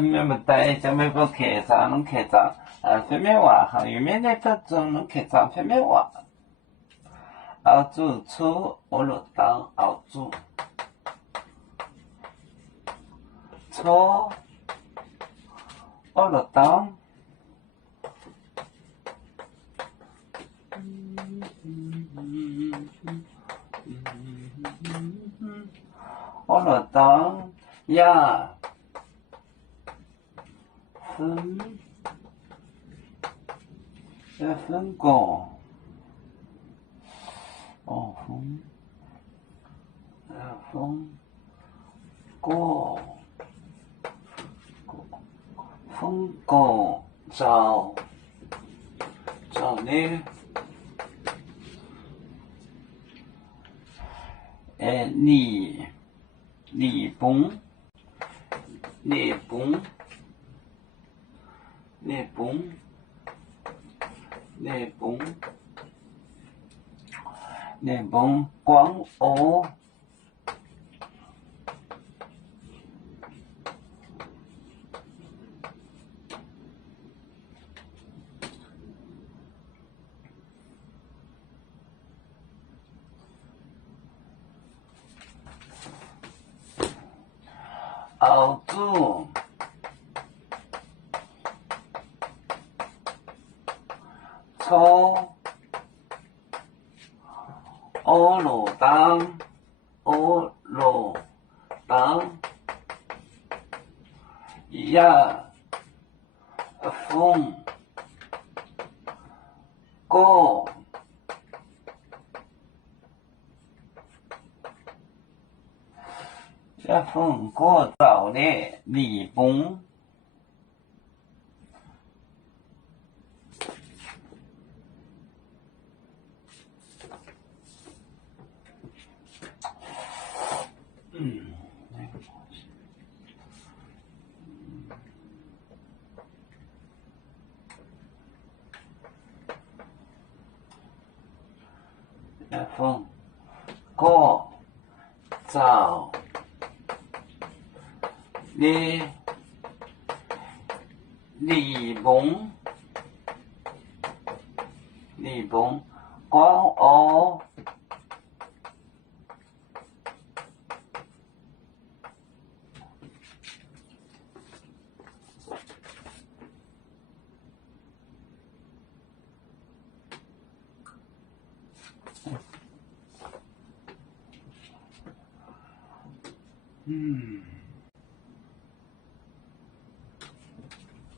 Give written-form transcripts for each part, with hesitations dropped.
面不带就没不开张，能开张。方面话哈，有面那个种能开张方面话。熬煮醋，我落当熬煮。醋，我落当。我落当呀。分果，分果找呢？泥崩。光哦。熬煮醋，我落当呀。风果找呢？泥崩。风果找呢？泥崩光哦。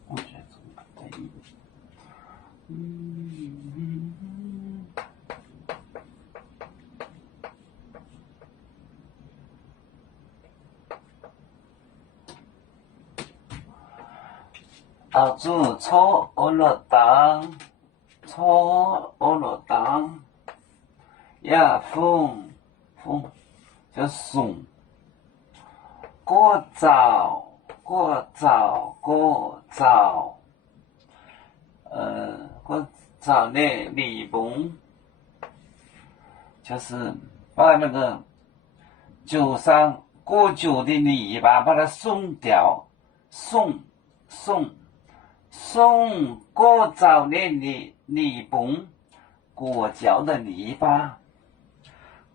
我觉得不对。熬煮醋，我落当呀。风叫松。果枣，呢？泥崩，就是把那个酒上过酒的泥巴把它送掉，送果枣呢？泥崩，果胶的泥巴。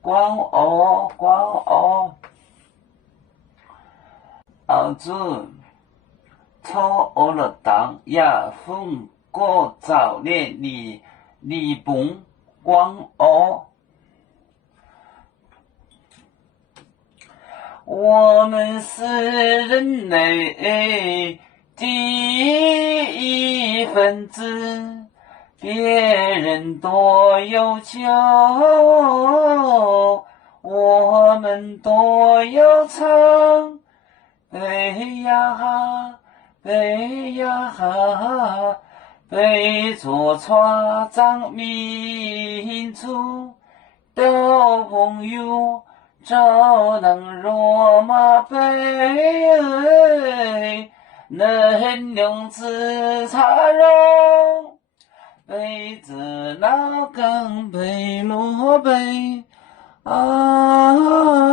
光哦。熬煮醋，我落当呀。风果枣呢？泥崩，光哦。我们是人类第一分子，别人多有酒，我们多有唱。背呀背着船长民族的朋友，照能罗马杯，能用自茶肉，杯子老更杯落杯啊。